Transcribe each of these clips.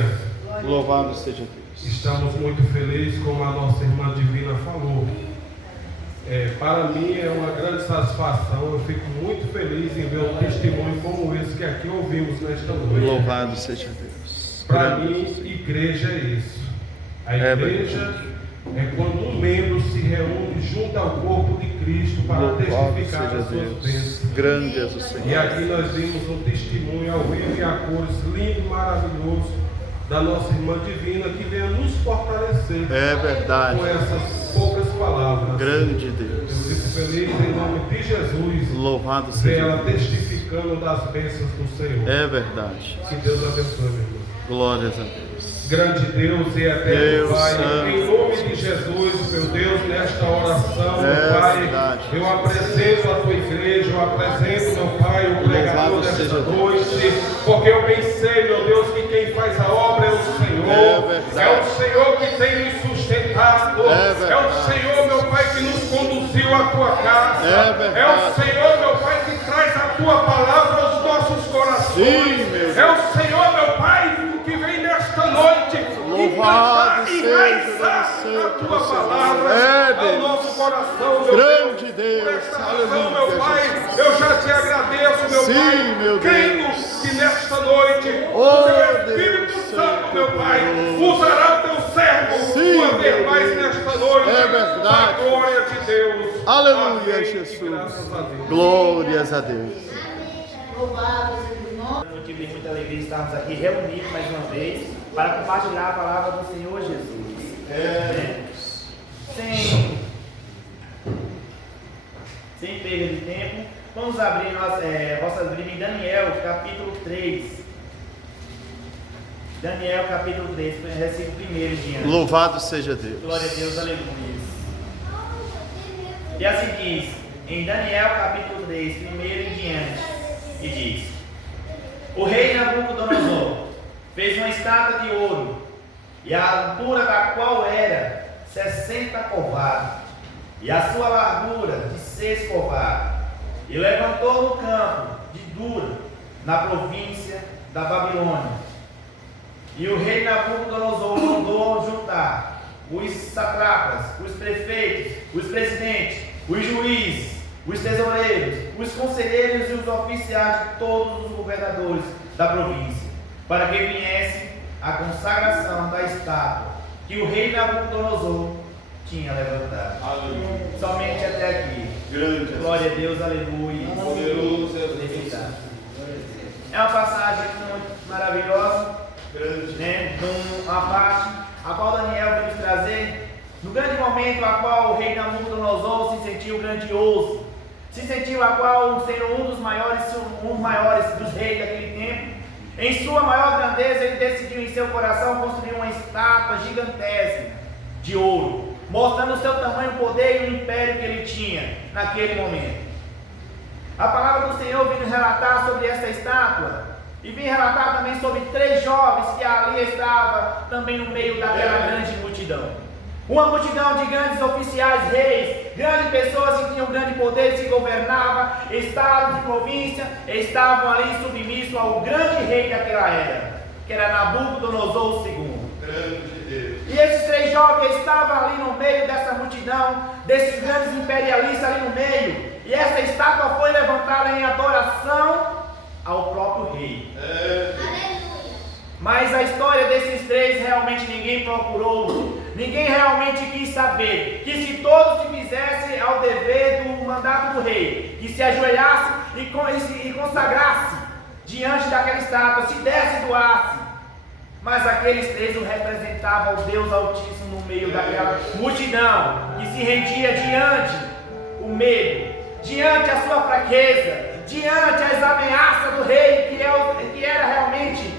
Aleluia. Louvado seja Deus. Estamos muito felizes, como a nossa irmã Divina falou. Para mim é uma grande satisfação. Eu fico muito feliz em ver um testemunho como esse que aqui ouvimos nesta noite. Louvado seja Deus. Para mim, igreja é isso. A igreja é quando um membro se reúne junto ao corpo de Cristo para testificar as suas bênçãos. Grande é o Senhor. E aqui nós vimos um testemunho ao vivo e a cores lindo, maravilhoso da nossa irmã Divina, que venha nos fortalecer. É verdade. Com essas poucas palavras. Grande Eu Deus. fico feliz em nome de Jesus. Louvado Ver seja ela Deus. testificando das bênçãos do Senhor. É verdade. Que Deus abençoe, meu irmão. Glórias a Deus. Grande Deus e eterno Deus Pai, Santo. em nome de Jesus, meu Deus, nesta oração, meu É Pai, verdade. eu apresento a tua igreja, eu apresento, meu Pai, o pregador Louvado desta seja Deus. noite, porque eu pensei, meu Deus, que quem faz a obra é o Senhor, É verdade. o Senhor que tem nos sustentado, É verdade. o Senhor, meu Pai, que nos conduziu à tua casa, É verdade. o Senhor, meu Pai, que traz a tua palavra aos nossos corações, Sim, meu Deus. é o Senhor, meu Pai, que vem nesta noite Louvado seja enraizar Deus, a tua Senhor. palavra É, ao Deus. nosso coração, meu Grande Deus. Deus. Por esta razão, Aleluia, meu Pai, Jesus. eu já te agradeço, meu Sim, Pai, meu Deus. crendo que nesta noite Oh, o teu Espírito Deus Santo, Santo, meu Pai, poderoso. usará o teu servo Sim, uma vez meu mais Deus. nesta noite, É verdade. para a glória de Deus. Aleluia, Amém, Jesus. e graças a Deus. Glórias a Deus. Louvado seja o nome. Eu tive muita alegria de estarmos aqui reunidos mais uma vez para compartilhar a palavra do Senhor Jesus. Sem perda de tempo, vamos abrir vossas Bíblias em Daniel, capítulo 3. Daniel, capítulo 3, versículo 1 em diante. Louvado seja Deus. Glória a Deus, aleluia. E assim diz, em Daniel capítulo 3, 1 em diante, e diz: O rei Nabucodonosor fez uma estátua de ouro, e a altura da qual era 60 covados, e a sua largura de 6 covados, e levantou no campo de Dura, na província da Babilônia. E o rei Nabucodonosor mandou juntar os satrapas, os prefeitos, os presidentes, os juízes, os tesoureiros, os conselheiros e os oficiais de todos os governadores da província, para que viesse a consagração da estátua que o rei Nabucodonosor tinha levantado. Aleluia. Somente até aqui. Grande. Glória a Deus, aleluia. Poderoso é Deus. É uma passagem muito maravilhosa. Grande. Né, uma parte a qual Daniel veio nos trazer, no grande momento a qual o rei Nabucodonosor se sentiu grandioso, se sentiu a qual sendo um dos maiores dos reis daquele tempo, em sua maior grandeza ele decidiu em seu coração construir uma estátua gigantesca de ouro, mostrando o seu tamanho, o poder e o império que ele tinha naquele momento. A palavra do Senhor vem nos relatar sobre essa estátua. E vim relatar também sobre 3 jovens que ali estavam também no meio daquela grande multidão. Uma multidão de grandes oficiais, reis, grandes pessoas que tinham grande poder e se governavam, estados e província, estavam ali submissos ao grande rei daquela era, que era Nabucodonosor II. Grande Deus. E esses 3 jovens estavam ali no meio dessa multidão, desses grandes imperialistas ali no meio, e essa estátua foi levantada em adoração ao próprio rei. Mas a história desses 3 realmente ninguém procurou, ninguém realmente quis saber. Que se todos se fizessem ao dever do mandato do rei, que se ajoelhasse e consagrasse diante daquela estátua, se desse e doasse. Mas aqueles 3 o representavam o Deus Altíssimo no meio daquela multidão, que se rendia diante o medo, diante a sua fraqueza, diante as ameaças do rei, que era realmente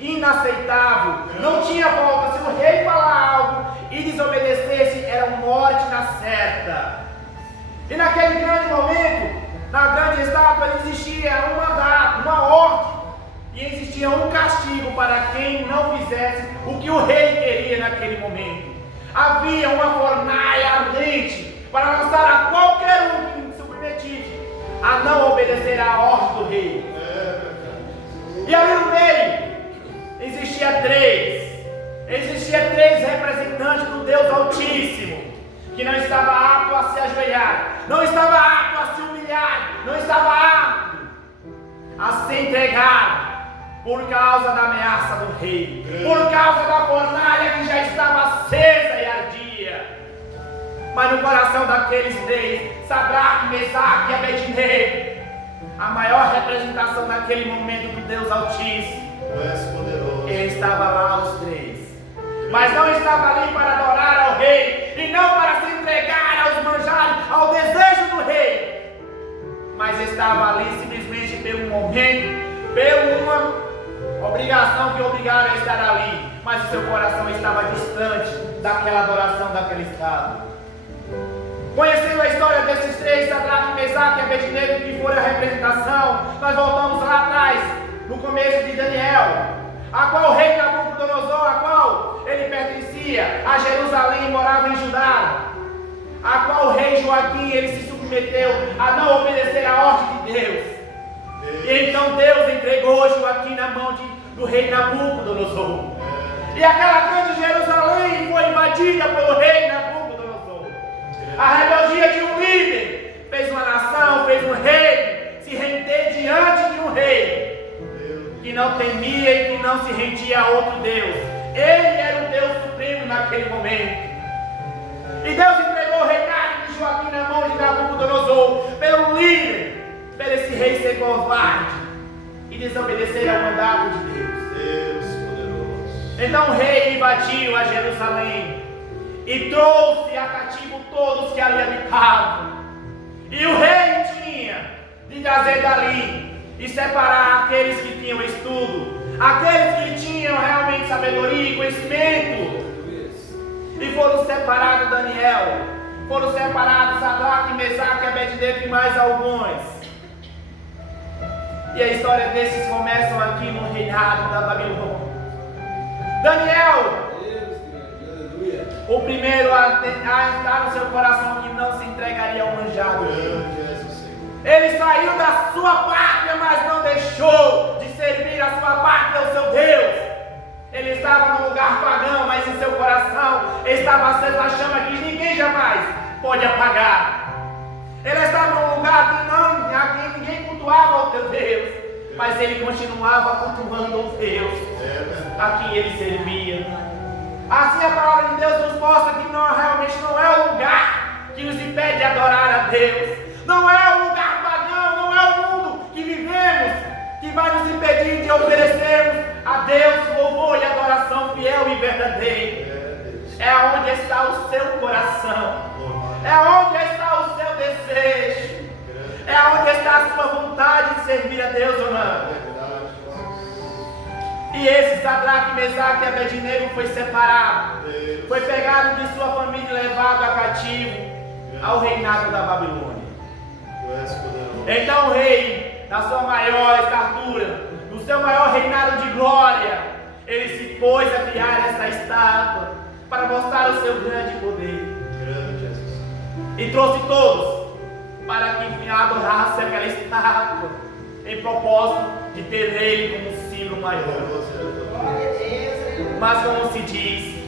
inaceitável, não tinha volta. Se o rei falar algo e desobedecesse, era morte na certa. E naquele grande momento, na grande estátua, existia um mandato, uma ordem, e existia um castigo para quem não fizesse o que o rei queria naquele momento. Havia uma fornalha ardente para lançar a qualquer um que se submetisse a não obedecer à ordem do rei. E ali no meio Existia três representantes do Deus Altíssimo, que não estava apto a se ajoelhar, não estava apto a se humilhar, não estava apto a se entregar, por causa da ameaça do rei, por causa da fornalha que já estava acesa e ardia. Mas no coração daqueles três, Sadraque, Mesaque e Abednego, a maior representação naquele momento do Deus Altíssimo, ele estava lá, os três, mas não estava ali para adorar ao rei, e não para se entregar aos manjares, ao desejo do rei, mas estava ali simplesmente pelo momento, pela uma obrigação que obrigaram a estar ali, mas o seu coração estava distante daquela adoração, daquele estado. Conhecendo a história desses três, Sadraque, Mesaque e Abednego, que foram a representação, nós voltamos lá atrás, no começo de Daniel, a qual o rei Nabucodonosor, a qual ele pertencia a Jerusalém e morava em Judá, a qual o rei Joaquim, ele se submeteu a não obedecer a ordem de Deus. E então Deus entregou Joaquim na mão do rei Nabucodonosor. E aquela grande Jerusalém foi invadida pelo rei Nabucodonosor. A rebeldia de um líder fez uma nação, fez um rei se render diante de um rei que não temia e que não se rendia a outro Deus. Ele era o Deus supremo naquele momento. E Deus entregou o reinado de Joaquim na mão de Nabucodonosor pelo líder, pelo esse rei ser covarde e desobedecer ao mandato de Deus. Então o rei invadiu a Jerusalém e trouxe a cativo todos que ali habitavam. E o rei tinha de trazer dali e separar aqueles que tinham estudo, aqueles que tinham realmente sabedoria e conhecimento. E foram separados Daniel, foram separados Sadraque, Mesaque, Abednego e mais alguns. E a história desses começam aqui no reinado da Babilônia. Daniel, o primeiro a entrar no seu coração que não se entregaria ao manjado. Ele saiu da sua pátria, mas não deixou de servir a sua pátria, ao seu Deus. Ele estava num lugar pagão, mas em seu coração estava acesa a chama que ninguém jamais pode apagar. Ele estava num lugar que ninguém cultuava o teu Deus, mas ele continuava cultuando o Deus a quem ele servia. Assim a palavra de Deus nos mostra que realmente não é o lugar que nos impede de adorar a Deus. Não é o lugar pagão, não é o mundo que vivemos que vai nos impedir de oferecermos a Deus louvor e adoração fiel e verdadeira. É onde está o seu coração, é onde está o seu desejo, é onde está a sua vontade de servir a Deus ou não. E esse Sadraque, Mesaque e Abednego foi separado, foi pegado de sua família e levado a cativo ao reinado da Babilônia. Então o rei, na sua maior estatura, no seu maior reinado de glória, ele se pôs a criar essa estátua para mostrar o seu grande poder. E trouxe todos para que adorasse aquela estátua, em propósito de ter ele como símbolo maior. Mas como se diz,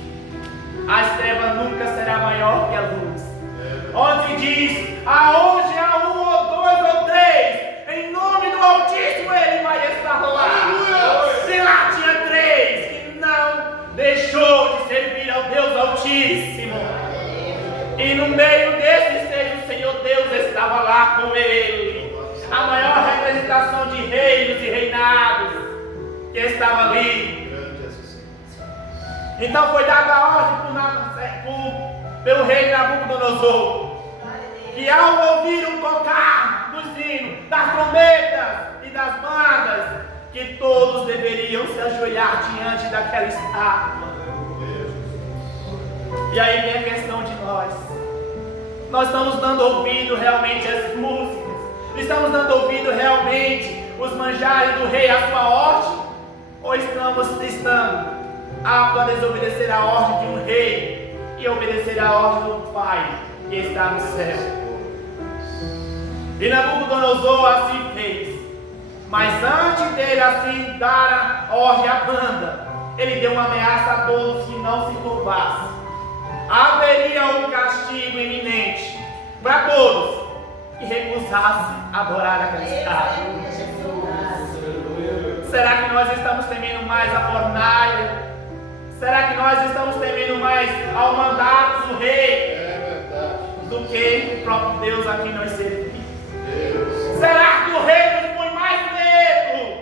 as trevas nunca será maior que a luz. Onde se diz, aonde há um ou dois ou três, em nome do Altíssimo ele vai estar lá. Se lá tinha três que não deixou de servir ao Deus Altíssimo, e no meio desses três o Senhor Deus estava lá com ele, a maior representação de reinos e reinados que estava ali. Então foi dada a ordem pelo rei Nabucodonosor, que ao ouvir o tocar dos hinos, das trombetas e das bandas, que todos deveriam se ajoelhar diante daquela estátua. E aí vem a questão de nós. Nós estamos dando ouvido realmente às músicas? Estamos dando ouvido realmente os manjares do rei à sua ordem? Ou estamos estando aptos a desobedecer a ordem de um rei e obedecer a ordem do Pai que está no céu? E Nabucodonosor assim fez. Mas antes dele assim dar a ordem à banda, ele deu uma ameaça a todos que não se curvassem. Haveria um castigo iminente para todos que recusassem adorar aquela estátua. Será que nós estamos temendo mais a fornalha? Será que nós estamos temendo mais ao mandato do rei do que o próprio Deus a quem nós servimos? Será que o rei nos põe mais medo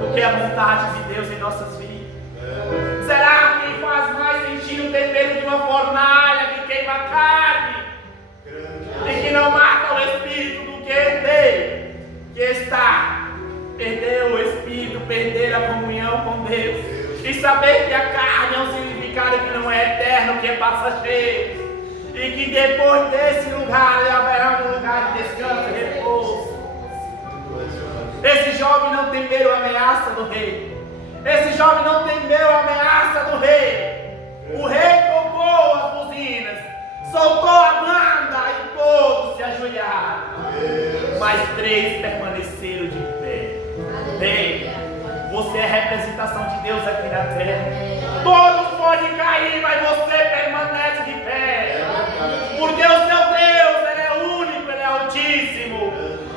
do que a vontade de Deus em nossas vidas? Será que faz mais sentido ter medo de uma fornalha que queima a carne e que não mata o espírito do que ter que está perder o espírito, perder a comunhão com Deus e saber que a carne é um significado que não é eterno, que é passageiro, e que depois desse lugar haverá um lugar de descanso e repouso. Esse jovem não temeu a ameaça do rei. Esse jovem não temeu a ameaça do rei. O rei tocou as buzinas, soltou a banda e todos se ajoelharam. Mas 3 permaneceram de pé. Bem, você é a representação de Deus aqui na terra. Todos podem cair, mas você permanece de pé. Porque o seu Deus, Ele é único, Ele é altíssimo.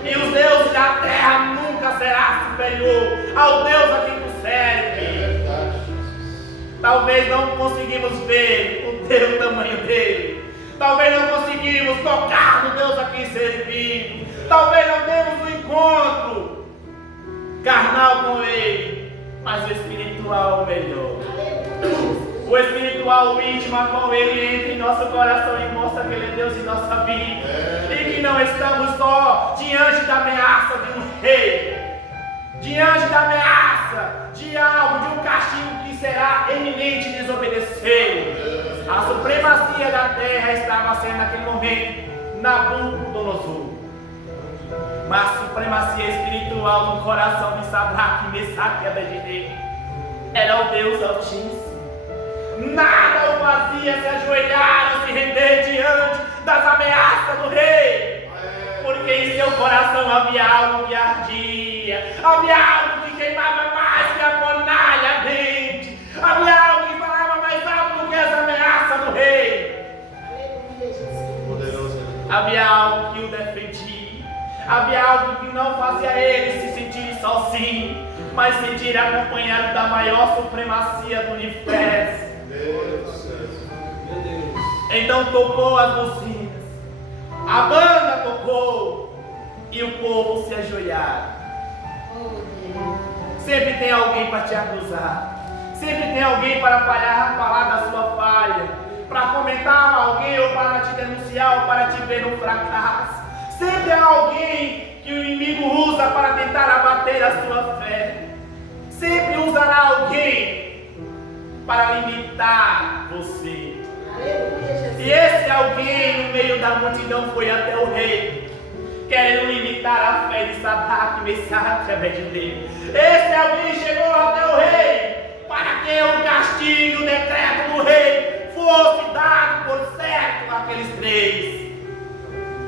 E os deuses da terra nunca será superior ao Deus a quem tu serve. Talvez não conseguimos ver o tamanho dele. Talvez não conseguimos tocar no Deus a quem servimos. Talvez não temos um encontro carnal com ele, mas o espiritual melhor. O espiritual, o íntimo com ele entra em nosso coração e mostra que ele é Deus em nossa vida. E que não estamos só diante da ameaça de um rei, diante da ameaça de algo, de um castigo que será eminente desobedecer. A supremacia da terra estava sendo naquele momento Nabucodonosor. Mas a supremacia espiritual no coração de Sadraque, Mesaque e Abednego era o Deus Altíssimo. Nada o fazia se ajoelhar ou se render diante das ameaças do rei, porque em seu coração havia algo que ardia, havia algo que queimava mais que a fornalha ardente, havia algo que falava mais alto do que as ameaças do rei. Havia algo que o defendia, havia algo que não fazia ele se sentir sozinho, mas sentir acompanhado da maior supremacia do universo. Então tocou as buzinas, a banda tocou e o povo se ajoelharam. Sempre tem alguém para te acusar, sempre tem alguém para falar da sua falha, para comentar alguém ou para te denunciar ou para te ver no fracasso. Sempre há alguém que o inimigo usa para tentar abater a sua fé. Sempre usará alguém para limitar você. E esse alguém no meio da multidão foi até o rei, querendo limitar a fé de Sadraque, Mesaque e Abednego. Esse alguém chegou até o rei para que o castigo, o decreto do rei fosse dado por certo àqueles 3,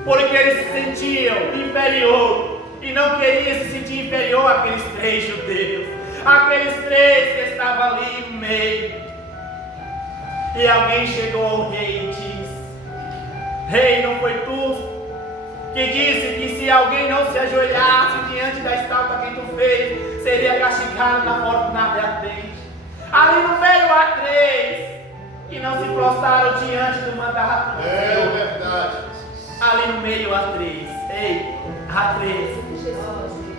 porque eles se sentiam inferior e não queriam se sentir inferior àqueles 3 judeus, aqueles 3 que estavam ali no meio. E alguém chegou ao rei e disse: rei, não foi tu que disse que se alguém não se ajoelhasse diante da estátua que tu fez, seria castigado na fornalha ardente? Ali no meio há 3 que não se prostraram diante do mandato do Senhor. Verdade. Ali no meio há 3. Ei, há 3.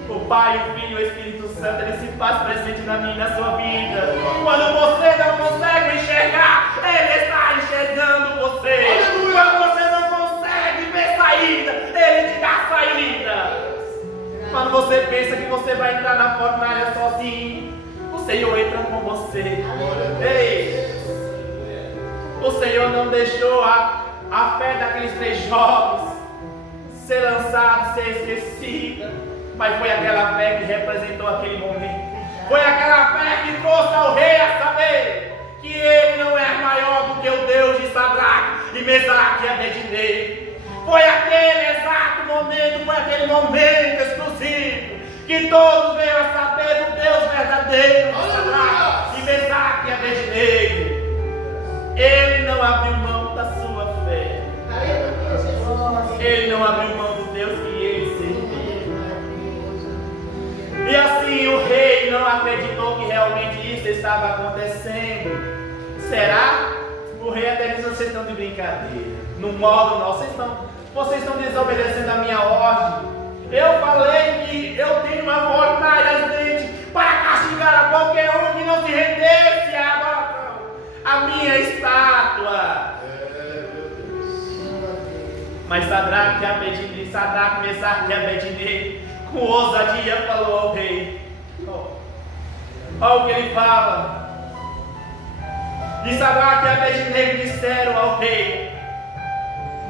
O Pai, o Filho e o Espírito Santo, ele se faz presente na minha e na sua vida. Quando você não consegue enxergar, ele está enxergando você. Quando você não consegue ver saída, ele te dá saída. Quando você pensa que você vai entrar na fornalha sozinho, o Senhor entra com você. Ei, o Senhor não deixou a fé daqueles 3 jovens ser lançada, ser esquecida, mas foi aquela fé que representou aquele momento. Foi aquela fé que trouxe ao rei a saber que ele não é maior do que o Deus de Sadraque e Mesaque e Abednego. Foi aquele exato momento, foi aquele momento exclusivo que todos veio a saber do Deus verdadeiro de Sadraque isso estava acontecendo. Será? O rei até disse: vocês estão de brincadeira. No modo nosso, vocês estão desobedecendo a minha ordem. Eu falei que eu tenho uma fornalha às dentes para castigar a qualquer um que não se rendesse à adoração a minha estátua. Mas Sadraque, Mesaque e Abednego, com ousadia, falou ao rei. Olha o que ele fala. E Sadraque e Abednego disseram ao rei: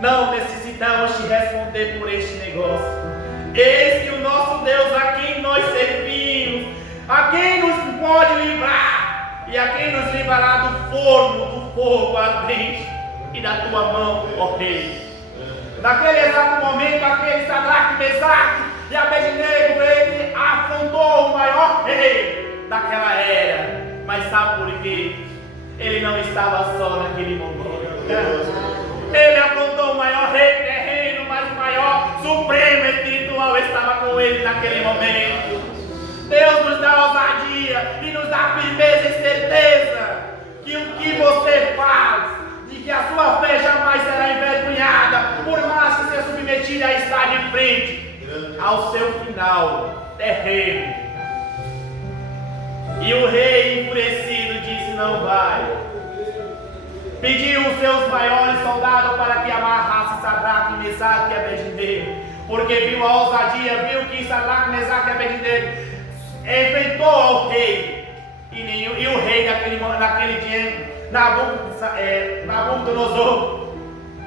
não necessitamos te responder por este negócio. Eis que o nosso Deus, a quem nós servimos, a quem nos pode livrar, e a quem nos livrará do forno, do fogo ardente e da tua mão, ó rei. Naquele exato momento, aquele Sadraque, Mesaque e Abednego, ele afrontou o maior rei daquela era. Mas sabe por quê? Ele não estava só naquele momento. Ele afrontou o maior rei terreno, mas o maior supremo espiritual estava com ele naquele momento. Deus nos dá ousadia e nos dá firmeza e certeza que o que você faz, de que a sua fé jamais será envergonhada, por mais que seja submetida a estar de frente ao seu final terreno. E o rei enfurecido disse: não vai. Pediu os seus maiores soldados para que amarrasse Sadraque, Mesaque e Abednego, porque viu a ousadia, viu que Sadraque, Mesaque e Abednego enfrentou ao rei. E o rei naquele dia, Nabucodonosor,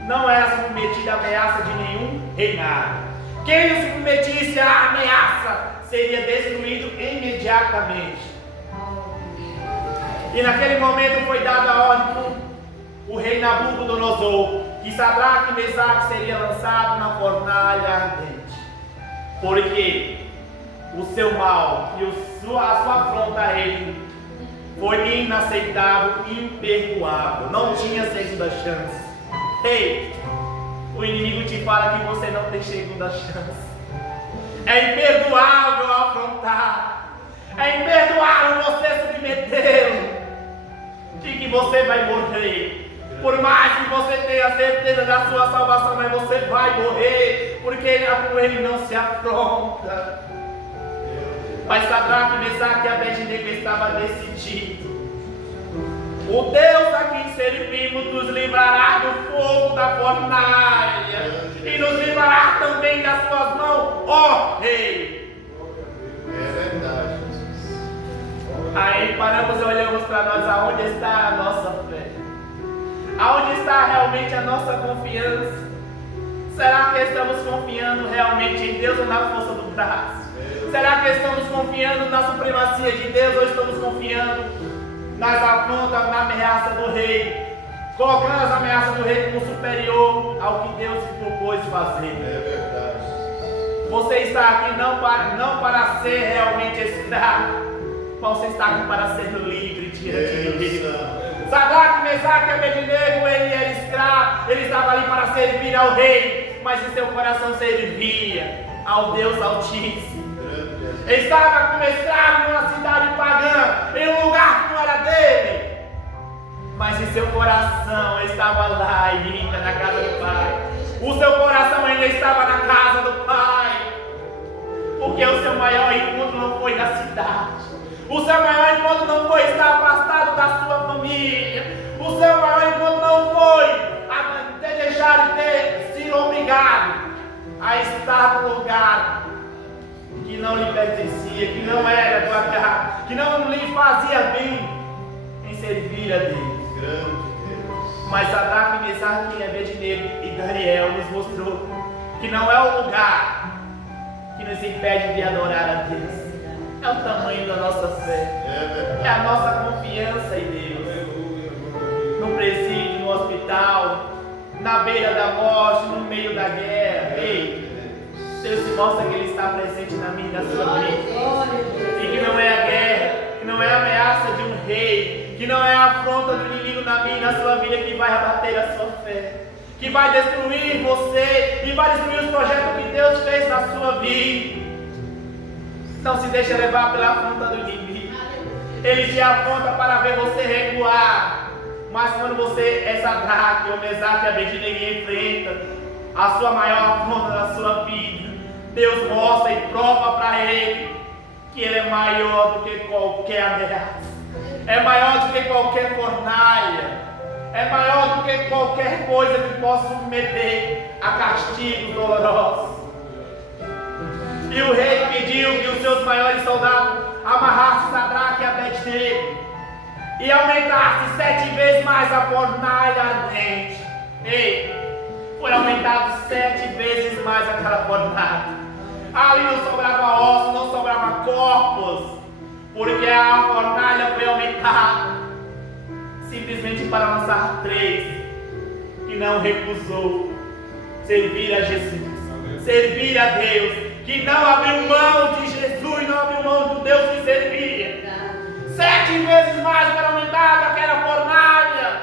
não era submetido à ameaça de nenhum reinado. Quem não submetisse à ameaça seria destruído imediatamente. E naquele momento foi dada a ordem por o rei Nabucodonosor que Sadraque e Mesaque seria lançado na fornalha ardente, porque o seu mal e a sua afronta a ele foi inaceitável, imperdoável. Não tinha segunda chance. Ei, o inimigo te fala que você não tem segunda chance. É imperdoável afrontar. É imperdoável você submetê-lo. De que você vai morrer. Por mais que você tenha certeza da sua salvação, mas você vai morrer, porque com ele não se afronta. Mas Sadraque, Mesaque e Abednego estava decidido. O Deus a quem servimos nos livrará do fogo da fornalha e nos livrará também das suas mãos, ó rei. É verdade. Aí paramos e olhamos para nós: aonde está a nossa fé? Aonde está realmente a nossa confiança? Será que estamos confiando realmente em Deus ou na força do braço? Será que estamos confiando na supremacia de Deus ou estamos confiando nas afrontas, na ameaça do rei? Colocando as ameaças do rei como superior ao que Deus se propôs fazer. É verdade. Você está aqui não para ser realmente escravo, mas você está aqui para ser livre diante de Deus. Sadraque, Mesaque e Abednego, ele era escravo, ele estava ali para servir ao rei, mas em seu coração servia ao Deus Altíssimo. Ele estava como escravo numa cidade pagã, em um lugar que não era dele, mas em seu coração estava lá ainda na casa do Pai. O seu coração ainda estava na casa do Pai, porque o seu maior encontro não foi na cidade. O seu maior encontro não foi estar afastado da sua família. O seu maior encontro não foi ter deixado de ter sido obrigado a estar no lugar que não lhe pertencia, que não era do agrado, que não lhe fazia bem em servir a Deus. Grande Deus. Mas Sadraque, Mesaque e Abednego e Daniel nos mostrou que não é o lugar que nos impede de adorar a Deus. É o tamanho da nossa fé. É a nossa confiança em Deus. No presídio, no hospital, na beira da morte, no meio da guerra. Ei, Deus se mostra que Ele está presente na minha e na sua vida. E que não é a guerra, que não é a ameaça de um rei, que não é a afronta do inimigo na minha e na sua vida que vai abater a sua fé, que vai destruir você e vai destruir os projetos que Deus fez na sua vida. Não se deixe levar pela afronta do inimigo. Ele te aponta para ver você recuar. Mas quando você é Sadraque, Mesaque e Abednego e enfrenta a sua maior afronta da sua vida, Deus mostra e prova para ele que ele é maior do que qualquer ameaça, é maior do que qualquer fornalha, é maior do que qualquer coisa que possa submeter a castigos dolorosos. E o rei pediu que os seus maiores soldados amarrassem Sadraque e Abednego e aumentasse 7 vezes mais a fornalha ardente. Ei, foi aumentado 7 vezes mais aquela fornalha. Ali não sobrava ossos, não sobrava corpos, porque a fornalha foi aumentada simplesmente para lançar 3 que não recusou servir a Jesus, servir a Deus, que não abriu mão de Jesus, não abriu mão do Deus que servia. 7 vezes mais para aumentar aquela fornalha,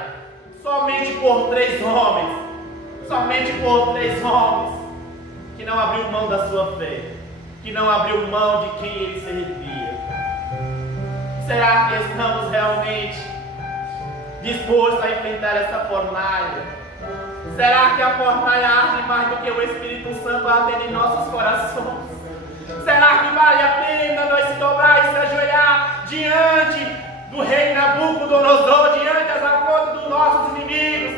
somente por 3 homens, somente por 3 homens, que não abriu mão da sua fé, que não abriu mão de quem ele servia. Será que estamos realmente dispostos a enfrentar essa fornalha? Será que a fornalha arde mais do que o Espírito Santo ardendo em nossos corações? Será que vale a pena nós se dobrar e se ajoelhar diante do rei Nabucodonosor, diante das afrontas dos nossos inimigos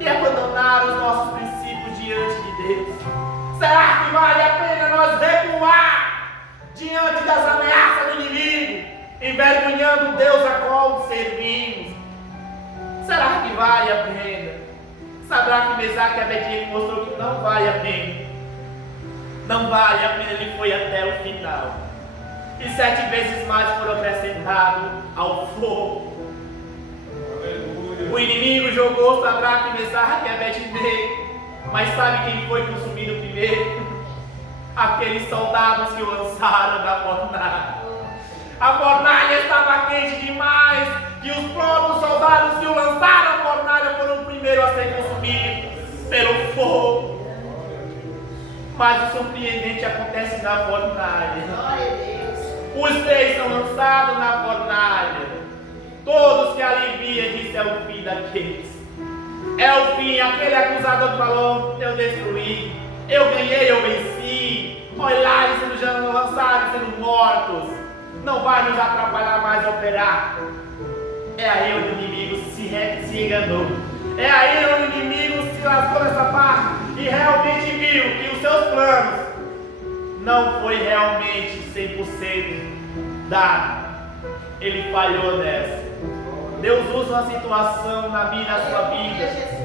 e abandonar os nossos princípios diante de Deus? Será que vale a pena nós recuar diante das ameaças do inimigo, envergonhando o Deus a qual servimos? Será que vale a pena? Sadraque, Mesaque e Abednego mostrou que não vale a pena. Não vale a pena, ele foi até o final. E 7 vezes mais foram acrescentados ao fogo. O inimigo jogou Sadraque, Mesaque e Abednego. Mas sabe quem foi consumido primeiro? Aqueles soldados que o lançaram da fornalha. A fornalha estava quente demais, que os próprios soldados que o lançaram à fornalha foram os primeiros a ser consumidos pelo fogo. Mas o surpreendente acontece na fornalha. Os 3 são lançados na fornalha. Todos que ali viam disseram: é o fim daqueles. É o fim. Aquele acusador falou: eu destruí, eu ganhei, eu venci. Olha lá, eles sendo já lançados, sendo mortos. Não vai nos atrapalhar mais a operar. É aí onde o inimigo se enganou. É aí onde o inimigo se lascou nessa parte e realmente viu que os seus planos não foi realmente 100% dado. Ele falhou nessa. Deus usa uma situação na minha e na sua vida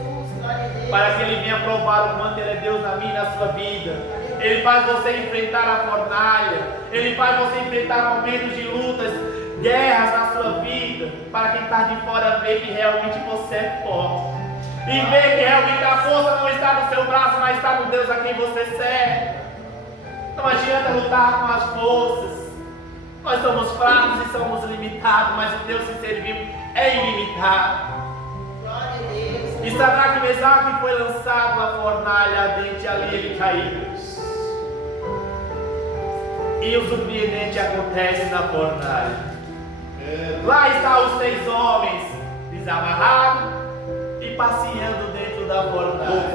para que Ele venha provar o quanto Ele é Deus na minha e na sua vida. Ele faz você enfrentar a fornalha. Ele faz você enfrentar momentos de lutas, guerras na sua vida, para quem está de fora ver que realmente você é forte. E ver que realmente a força não está no seu braço, mas está no Deus a quem você serve. Não adianta lutar com as forças. Nós somos fracos e somos limitados, mas o Deus que servimos é ilimitado. E Sadraque e Mesaque foi lançado à fornalha ardente, ali ele caiu. E o surpreendente acontece na fornalha. Lá estão os 3 homens desamarrados e passeando dentro da fornalha.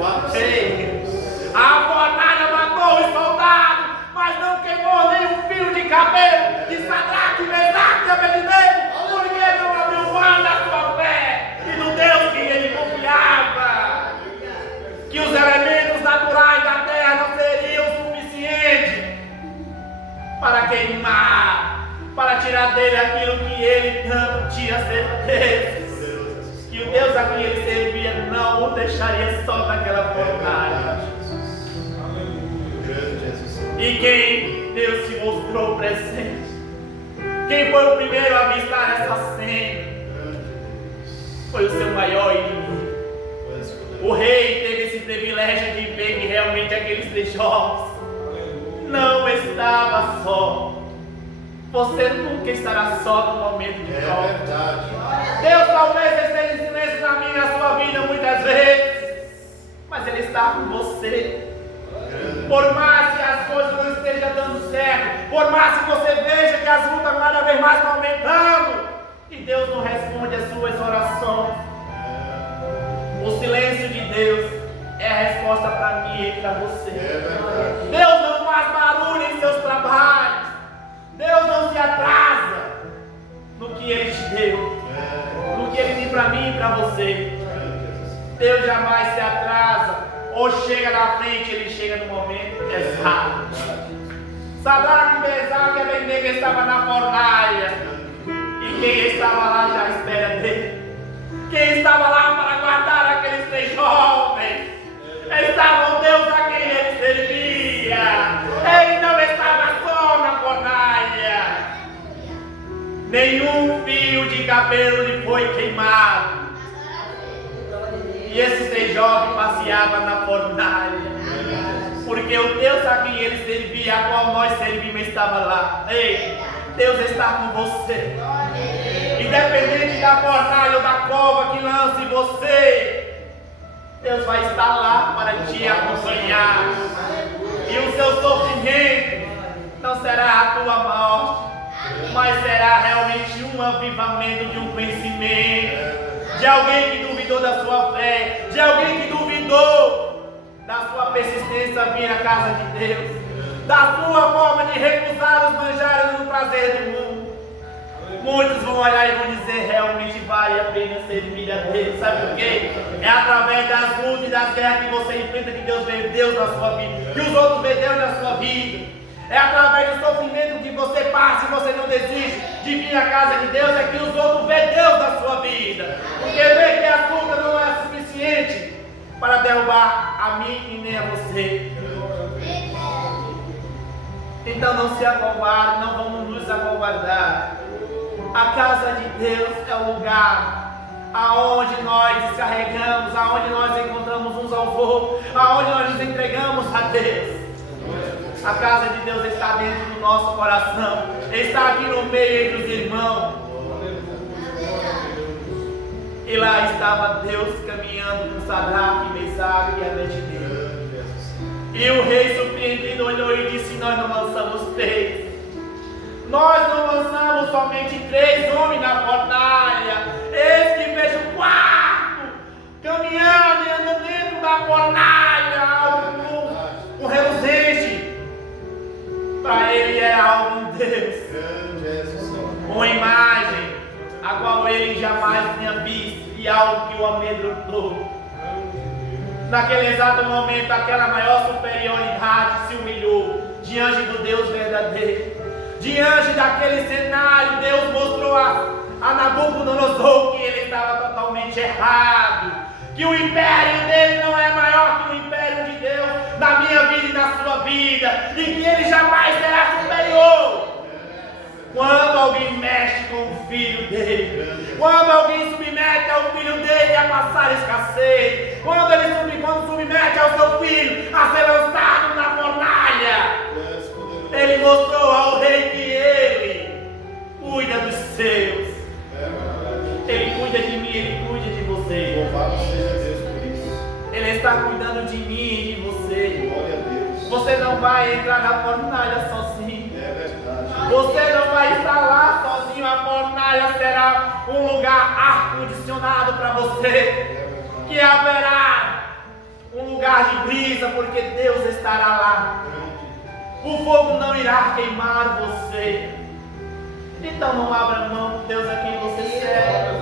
A fornalha matou os soldados, mas não queimou nem um fio de cabelo de Sadraque, Mesaque e Abednego, porque não abriu mão da sua fé e do Deus que ele confiava. Que os elementos naturais da terra não seriam suficientes para queimar, para tirar dele aquilo que ele tanto tinha certeza. Que o Deus a quem ele servia não o deixaria só naquela fornalha. E quem Deus se mostrou presente, quem foi o primeiro a avistar essa cena, foi o seu maior inimigo. O rei teve esse privilégio de ver que realmente aqueles 3 jovens não estava só. Você nunca estará só no momento de prova. Deus talvez esteja em silêncio na minha e na sua vida muitas vezes, mas Ele está com você. Por mais que as coisas não estejam dando certo, por mais que você veja que as lutas cada vez mais estão aumentando, Deus não faz barulho em seus trabalhos. Deus não se atrasa no que Ele te deu, no que Ele tem para mim e para você. Deus jamais se atrasa, ou chega na frente, Ele chega no momento exato. Sadraque, Mesaque e Abednego estava na fornalha, e quem estava lá já à espera dele. Quem estava lá para guardar aqueles 3 jovens estava o Deus a quem ele servia. Ele não estava só na fornalha. Nenhum fio de cabelo lhe foi queimado. E esses 3 jovens passeavam na fornalha, porque o Deus a quem ele servia, a qual nós servimos, estava lá. Ei, Deus está com você. Independente da fornalha ou da cova que lance você, Deus vai estar lá para te acompanhar. E o seu sofrimento não será a tua morte, mas será realmente um avivamento de um conhecimento, de alguém que duvidou da sua fé, de alguém que duvidou da sua persistência vir à casa de Deus, da sua forma de recusar os manjares do prazer do mundo. Muitos vão olhar e vão dizer: realmente vale a pena servir a Deus. Sabe por quê? É através das lutas e das guerras que você enfrenta que Deus vê Deus na sua vida, que os outros vê Deus na sua vida. É através do sofrimento que você passa e você não desiste de vir à casa de Deus, é que os outros vê Deus na sua vida. Porque vê que a luta não é suficiente para derrubar a mim e nem a você. Então não se acovarde, não vamos nos acovardar. A casa de Deus é o lugar aonde nós descarregamos, aonde nós encontramos uns aos outros, aonde nós nos entregamos a Deus. A casa de Deus está dentro do nosso coração, está aqui no meio entre os irmãos. E lá estava Deus caminhando com Sadraque, Mesaque e Abednego. E o rei surpreendido olhou e disse: nós não lançamos 3. Nós não lançamos somente 3 homens na fornalha. Eis que vejo 4 caminhando e andando dentro da fornalha, um reluzente. Para ele era algo de Deus, uma imagem a qual ele jamais tinha visto e algo que o amedrontou. Naquele exato momento, aquela maior superioridade se humilhou diante do Deus verdadeiro. Diante daquele cenário, Deus mostrou a Nabucodonosor que ele estava totalmente errado, que o império dele não é maior que o império de Deus na minha vida e na sua vida, e que ele jamais será superior. Quando alguém mexe com o filho dele, quando alguém submete ao filho dele a passar escassez, quando ele submete ao seu filho a ser lançado na fornalha, ele mostrou ao rei que ele cuida dos seus. Ele cuida de mim, ele cuida de você. Louvado seja Deus por isso. Ele está cuidando de mim e de você. Glória a Deus. Você não vai entrar na fornalha sozinho. É verdade. Você não vai estar lá sozinho. A fornalha será um lugar ar-condicionado para você. Que haverá um lugar de brisa, porque Deus estará lá. O fogo não irá queimar você. Então não abra mão de Deus a quem você serve.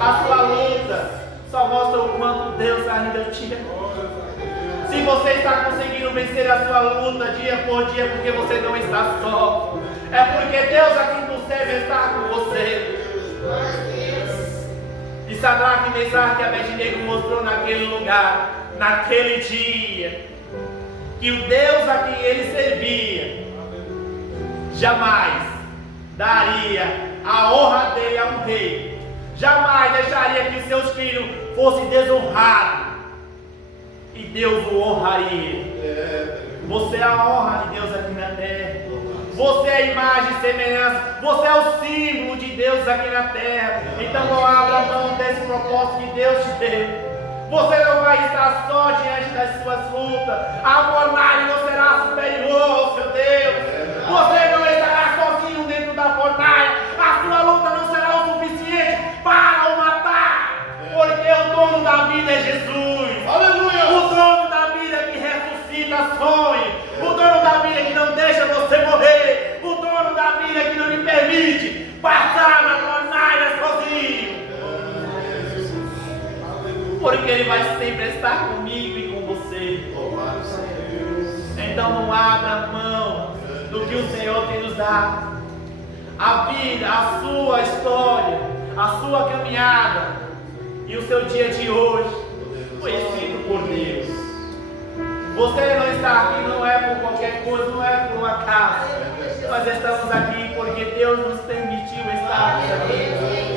A sua luta só mostra o quanto Deus ainda te ama. Se você está conseguindo vencer a sua luta dia por dia, porque você não está só. É porque Deus a quem tu serve está com você. E Sadraque, Mesaque e Abednego mostrou naquele lugar, naquele dia, que o Deus a quem ele servia jamais daria a honra dele a um rei, jamais deixaria que seus filhos fossem desonrados, e Deus o honraria. Você é a honra de Deus aqui na terra. Você é a imagem e semelhança. Você é o símbolo de Deus aqui na terra. Então não abra mão desse propósito que Deus te deu. Você não vai estar só diante das suas lutas. A fornalha não será superior ao seu Deus. Você não estará sozinho dentro da fornalha. A sua luta não será o suficiente para o matar. Porque o dono da vida é Jesus. Aleluia! O dono da vida que ressuscita porque Ele vai sempre estar comigo e com você. Louvado seja Deus. Então não abra mão do que o Senhor tem nos dado. A vida, a sua história, a sua caminhada e o seu dia de hoje foi escrito por Deus. Você não está aqui não é por qualquer coisa, não é por um acaso. Nós estamos aqui porque Deus nos permitiu estar aqui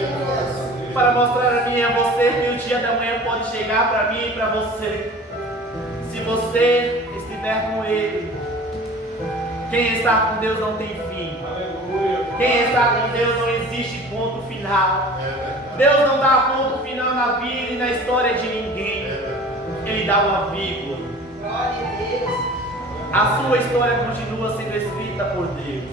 para mostrar a mim e a você que o dia da manhã pode chegar para mim e para você. Se você estiver com Ele, quem está com Deus não tem fim. Quem está com Deus não existe ponto final. Deus não dá ponto final na vida e na história de ninguém. Ele dá uma vírgula. A sua história continua sendo escrita por Deus.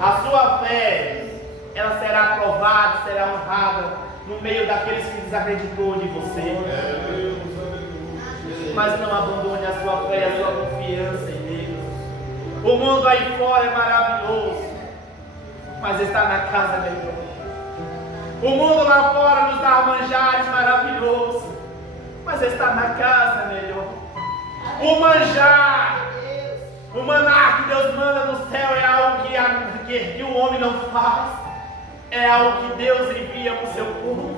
A sua fé, ela será aprovada, será honrada no meio daqueles que desacreditou de você. Mas não abandone a sua fé, a sua confiança em Deus. O mundo aí fora é maravilhoso, mas está na casa melhor. O mundo lá fora nos dá manjares maravilhosos, mas está na casa melhor. O manjar, o maná que Deus manda no céu é algo que o homem não faz. É algo que Deus envia para o seu povo.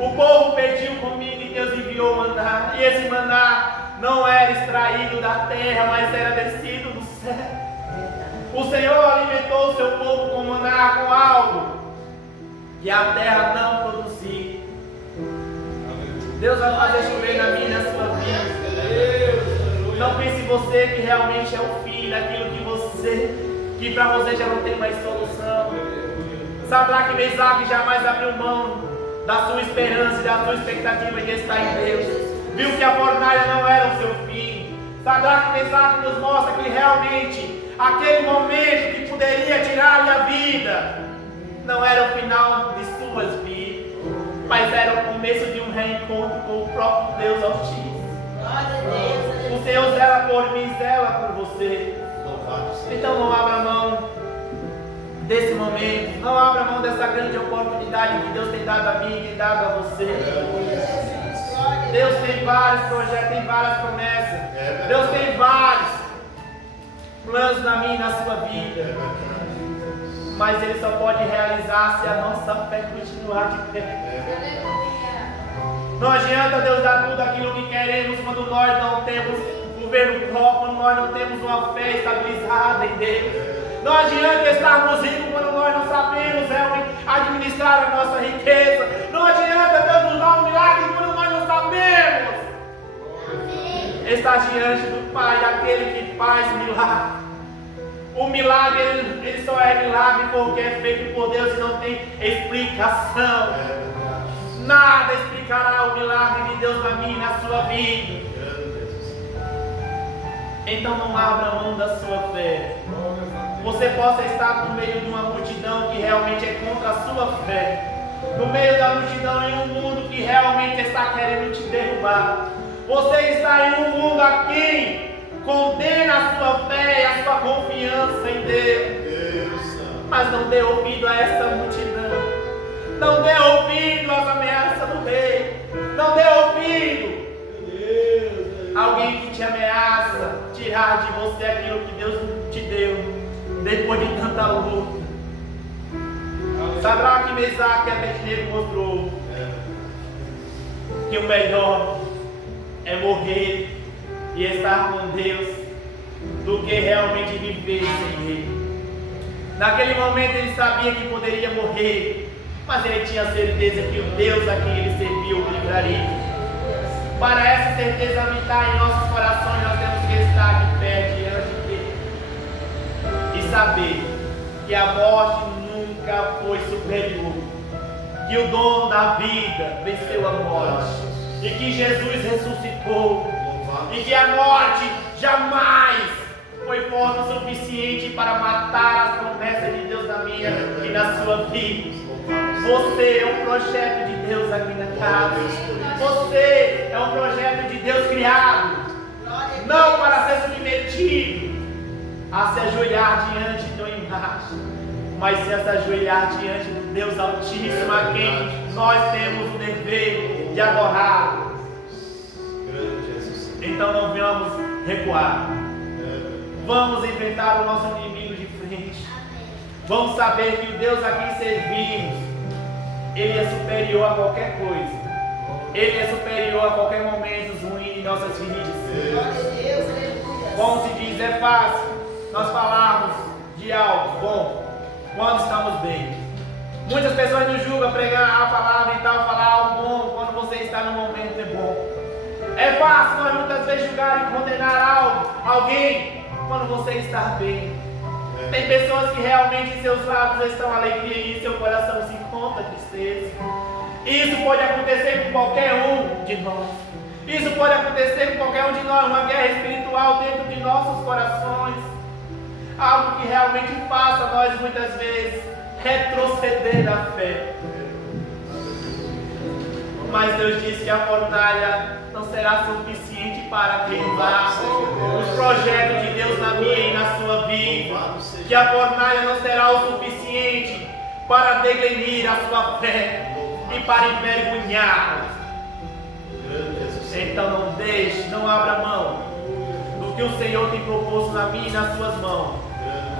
O povo pediu comida e Deus enviou maná. E esse maná não era extraído da terra, mas era descido do céu. O Senhor alimentou o seu povo com maná, com algo que a terra não produzia. Deus vai fazer chover na minha e na sua vida. Não pense você que realmente é o fim daquilo que para você já não tem mais solução. Sadraque e Mesaque jamais abriu mão da sua esperança e da sua expectativa de estar em Deus. Viu que a fornalha não era o seu fim. Sadraque e Mesaque nos mostra que realmente aquele momento que poderia tirar-lhe a vida não era o final de suas vidas, mas era o começo de um reencontro com o próprio Deus Altíssimo. O Senhor zela por mim, zela por você. Então não abra mão desse momento, não abra mão dessa grande oportunidade que Deus tem dado a mim e tem dado a você. Deus tem vários projetos, tem várias promessas. Deus tem vários planos na minha e na sua vida. Mas Ele só pode realizar se a nossa fé continuar de pé. Não adianta Deus dar tudo aquilo que queremos quando nós não temos governo próprio, quando nós não temos uma fé estabilizada em Deus. Não adianta estarmos ricos quando nós não sabemos realmente administrar a nossa riqueza. Não adianta Deus nos dar um milagre quando nós não sabemos estar diante do Pai, daquele que faz milagre. O milagre, ele só é milagre porque é feito por Deus e não tem explicação. Nada explicará o milagre de Deus na minha e na sua vida. Então não abra mão da sua fé. Você possa estar no meio de uma multidão que realmente é contra a sua fé. No meio da multidão em um mundo que realmente está querendo te derrubar. Você está em um mundo a quem condena a sua fé e a sua confiança em Deus. Mas não dê ouvido a essa multidão. Não dê ouvido às ameaças do rei. Não dê ouvido alguém que te ameaça tirar de você aquilo que Deus te deu depois de tanta luta. Sadraque, Mesaque e Abednego mostrou que o melhor é morrer e estar com Deus do que realmente viver sem Ele. Naquele momento ele sabia que poderia morrer, mas ele tinha certeza que o Deus a quem ele serviu o livraria. Para essa certeza habitar em nossos corações, nós temos que estar de pé diante dele e saber que a morte nunca foi superior, que o dono da vida venceu a morte e que Jesus ressuscitou e que a morte jamais foi forte o suficiente para matar as promessas de Deus na minha e na sua vida. Você é um projeto de Deus aqui na casa. Você é um projeto de Deus criado, não para ser submetido a se ajoelhar diante de uma imagem, mas se ajoelhar diante do Deus Altíssimo, a quem nós temos o dever de adorar. Então não vamos recuar. Vamos enfrentar o nosso inimigo de frente. Vamos saber que o Deus a quem servimos, Ele é superior a qualquer coisa. Ele é superior a qualquer momento ruim em nossas vidas. Como se diz, é fácil nós falarmos de algo bom quando estamos bem. Muitas pessoas nos julgam pregar a palavra e tal, falar algo bom quando você está no momento é bom. É fácil nós muitas vezes julgar e condenar alguém quando você está bem. Tem pessoas que realmente em seus lábios estão alegria e em seu coração se encontra tristeza. Isso pode acontecer com qualquer um de nós. Isso pode acontecer com qualquer um de nós, uma guerra espiritual dentro de nossos corações. Algo que realmente faça nós muitas vezes retroceder na fé. Mas Deus disse que a fornalha não será suficiente para queimar os projetos de Deus na minha e na sua vida. Que a fornalha não será o suficiente para degrenir a sua fé e para envergonhar. Então não deixe, não abra mão do que o Senhor tem proposto na minha e nas suas mãos.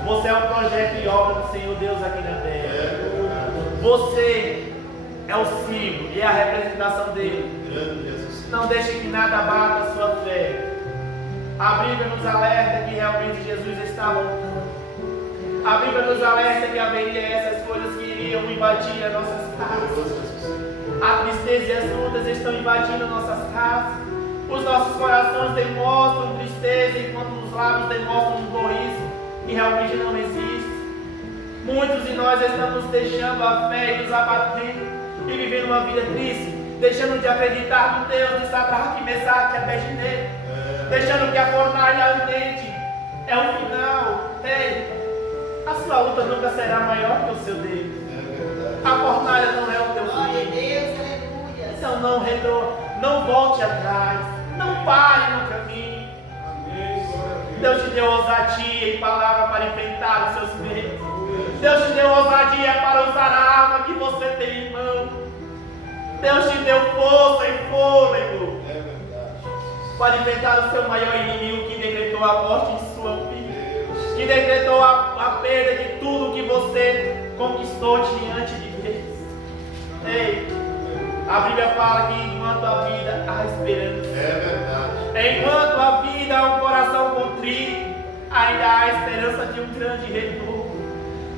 Você é um projeto e obra do Senhor Deus aqui na terra. Você é o símbolo e a representação dele. Não deixe que nada abata a sua fé. A Bíblia nos alerta que realmente Jesus está voltando. A Bíblia nos alerta que haveria essas coisas que iriam invadir as nossas casas. A tristeza e as lutas estão invadindo nossas casas. Os nossos corações demonstram tristeza, enquanto os lábios demonstram um sorriso que realmente não existe. Muitos de nós estamos deixando a fé e nos abatendo e vivendo uma vida triste, deixando de acreditar no Deus de Sadraque, Mesaque e Abednego, deixando que a fornalha ardente é o final. Ei, a sua luta nunca será maior que o seu Deus. A fornalha não é o teu filho. Então não volte atrás, não pare no caminho. Deus te deu ousadia e palavra para enfrentar os seus medos. Deus te deu ousadia para usar a arma que você tem em mão. Deus te deu força e fôlego para enfrentar o seu maior inimigo, que decretou a morte em sua vida, que decretou a perda de tudo que você conquistou diante de Deus. Ei, a Bíblia fala que enquanto a vida há esperança. Enquanto a vida há um coração contrito, ainda há esperança de um grande renovo.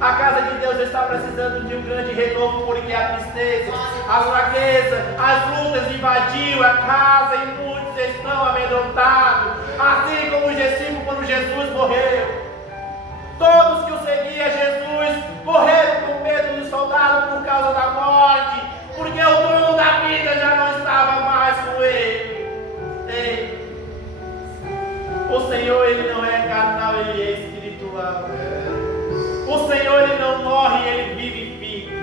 A casa de Deus está precisando de um grande renovo, porque a tristeza, a fraqueza, as lutas invadiu a casa e muitos estão amedrontados. Assim como os discípulos quando Jesus morreu. Todos que o seguiam Jesus correram com medo do soldado por causa da morte, porque o dono da vida já não estava mais com ele. Ei, o Senhor, Ele não é carnal, Ele é espiritual. O Senhor, Ele não morre, Ele vivifica.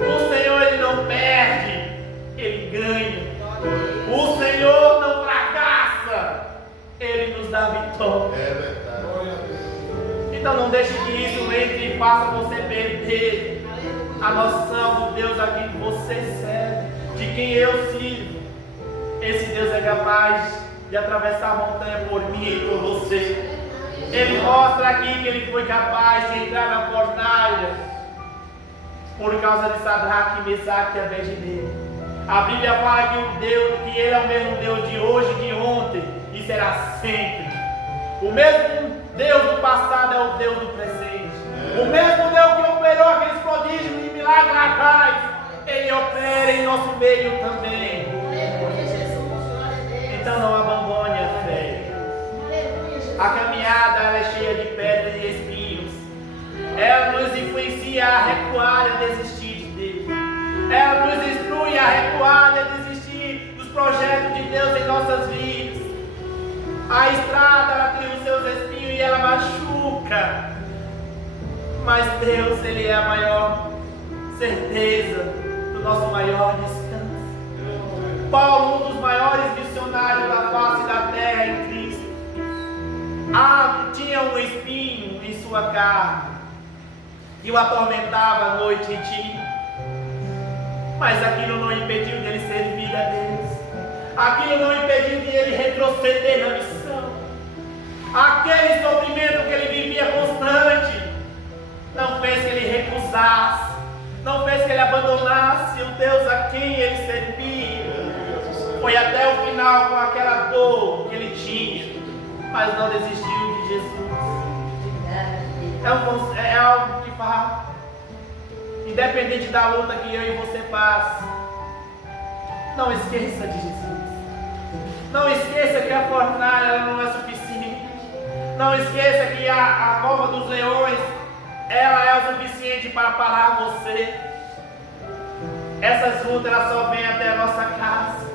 O Senhor, Ele não perde, Ele ganha. O Senhor não fracassa, Ele nos dá vitória. Então não deixe que isso entre e faça você perder a noção do Deus a quem você serve, de quem eu sirvo. Esse Deus é capaz de atravessar a montanha por mim e por você. Ele mostra aqui que ele foi capaz de entrar na fornalha por causa de Sadraque, Mesaque e Abednego. A Bíblia fala que o Deus, que Ele é o mesmo Deus de hoje, de ontem e será sempre. O mesmo Deus do passado é o Deus do presente. O mesmo Deus que operou aqueles prodígios e milagres atrás, Ele opera em nosso meio também. Então não abandone a fé. A caminhada ela é cheia de pedras e espinhos. Ela nos influencia a recuar e a desistir de Deus. Ela nos instrui a recuar e a desistir dos projetos de Deus em nossas vidas. A estrada ela tem os seus espinhos e ela machuca. Mas Deus, Ele é a maior certeza do nosso maior descanso. Paulo, um dos maiores missionários da face da terra em Cristo, tinha um espinho em sua carne que o atormentava noite e dia. Mas aquilo não impediu de ele servir a Deus. Aquilo não impediu de ele retroceder na missão. Aquele sofrimento que ele vivia constante não fez que ele recusasse, não fez que ele abandonasse o Deus a quem ele servia. Foi até o final com aquela dor que ele tinha, mas não desistiu de Jesus. É algo que faz, independente da luta que eu e você passa, não esqueça de Jesus. Não esqueça que a fornalha ela não é suficiente. Não esqueça que a cova dos leões ela é o suficiente para parar você. Essas lutas elas só vêm até a nossa casa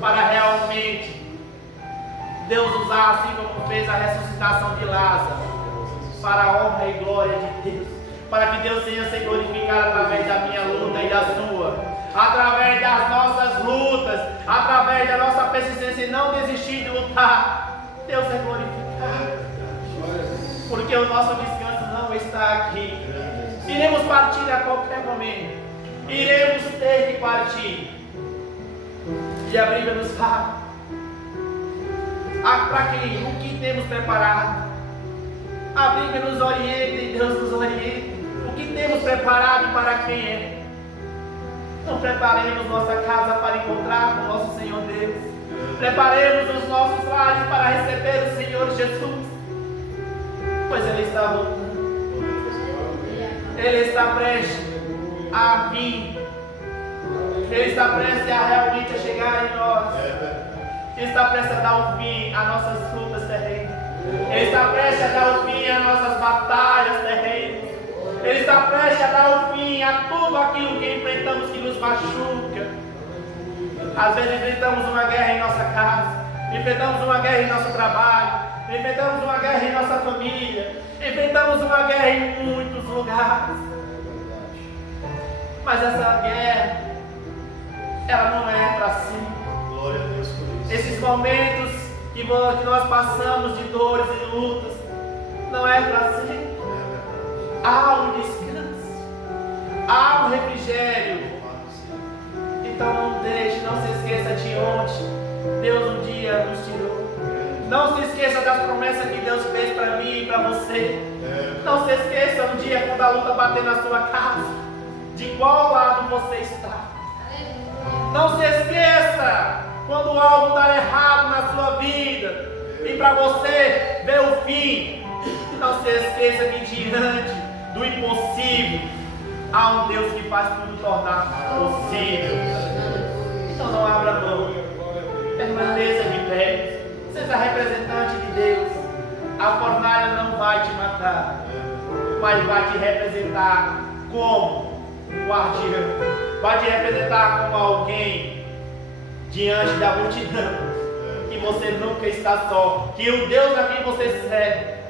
para realmente Deus usar, assim como fez a ressuscitação de Lázaro, para a honra e glória de Deus, para que Deus venha ser glorificado através da minha luta e da sua, através das nossas lutas, através da nossa persistência e não desistir de lutar. Deus é glorificado, porque o nosso descanso não está aqui. Iremos partir a qualquer momento, iremos ter que partir. E a Bíblia nos fala para quem, o que temos preparado. A Bíblia nos orienta e Deus nos orienta. O que temos preparado e para quem é. Não preparemos nossa casa para encontrar com o nosso Senhor Deus. Preparemos os nossos lares para receber o Senhor Jesus, pois Ele está voltando. Ele está prestes a vir. Ele está prestes a realmente chegar em nós. Ele está prestes a dar o fim às nossas lutas terrenas. Ele está prestes a dar o fim às nossas batalhas terrenas. Ele está prestes a dar o fim a tudo aquilo que enfrentamos que nos machuca. Às vezes enfrentamos uma guerra em nossa casa, enfrentamos uma guerra em nosso trabalho, enfrentamos uma guerra em nossa família, enfrentamos uma guerra em muitos lugares. Mas essa guerra, ela não é para sempre. Glória a Deus por isso. Esses momentos que nós passamos de dores e lutas, não é para sempre. Há um descanso, há um refrigério. Então não deixe, não se esqueça de onde Deus um dia nos tirou. Não se esqueça das promessas que Deus fez para mim e para você. Não se esqueça um dia quando a luta bater na sua casa, de qual lado você está. Não se esqueça quando algo dar errado na sua vida e para você ver o fim. Não se esqueça que diante do impossível há um Deus que faz tudo tornar possível. Então não abra mão, permaneça de pé, seja representante de Deus. A fornalha não vai te matar, mas vai te representar como guardião, vai te representar como alguém diante da multidão, que você nunca está só, que o Deus a quem você serve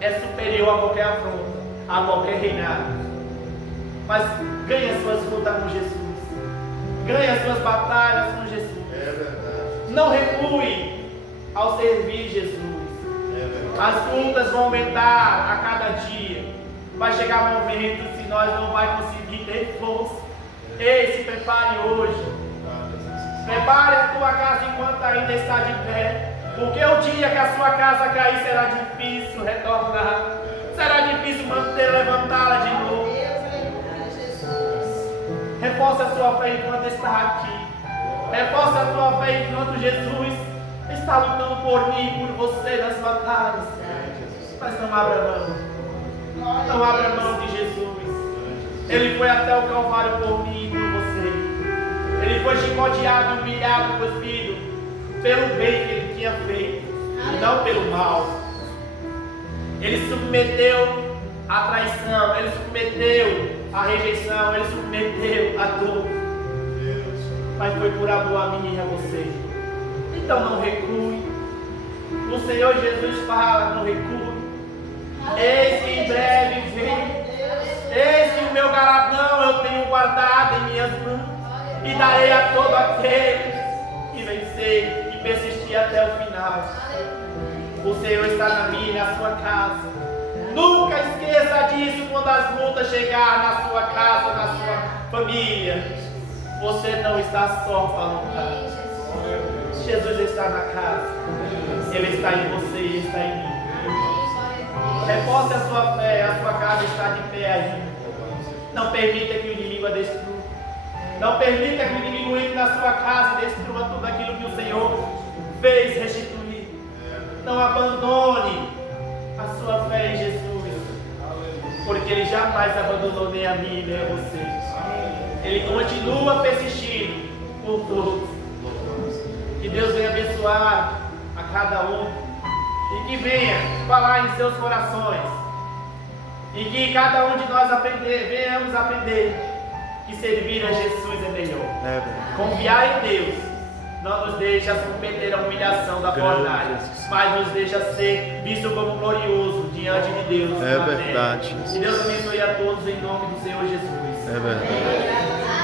é superior a qualquer afronta, a qualquer reinado. Mas ganhe as suas lutas com Jesus, ganhe as suas batalhas com Jesus. É verdade. Não recue ao servir Jesus. É verdade. As lutas vão aumentar a cada dia. Vai chegar momentos que nós não vamos conseguir ter força. Ei, se prepare hoje. Prepare a tua casa enquanto ainda está de pé. Porque o dia que a sua casa cair será difícil retornar. Será difícil manter, levantá-la de novo. Reforce a sua fé enquanto está aqui. Reforce a sua fé enquanto Jesus está lutando por mim e por você nas batalhas. Mas não abra mão. Não abra mão de Jesus. Ele foi até o Calvário por mim e por você. Ele foi chicoteado, humilhado, cuspido pelo bem que ele tinha feito e não pelo mal. Ele submeteu a traição, ele submeteu a rejeição, ele submeteu a dor. Mas foi por amor a mim e a você. Então não recue. O Senhor Jesus fala, não recue. Eis que em breve vem. Eis que o meu galardão eu tenho guardado em minhas mãos. E darei a todo aquele que vencer e persistir até o final. O Senhor está na minha e na sua casa. Nunca esqueça disso quando as lutas chegarem na sua casa, na sua família. Você não está só falando. Jesus está na casa. Ele está em você e está em mim. Repose a sua fé, a sua casa está de pé ainda. Não permita que o inimigo a destrua. Não permita que o inimigo entre na sua casa e destrua tudo aquilo que o Senhor fez restituir. Não abandone a sua fé em Jesus, porque Ele jamais abandonou nem a mim nem a você. Ele continua persistindo por todos. Que Deus venha abençoar a cada um e que venha falar em seus corações e que cada um de nós venhamos aprender que servir a Jesus é melhor. Confiar em Deus não nos deixa submeter a humilhação da fornalha, mas nos deixa ser visto como glorioso diante de Deus. É verdade. Que Deus abençoe a todos em nome do Senhor Jesus. É verdade.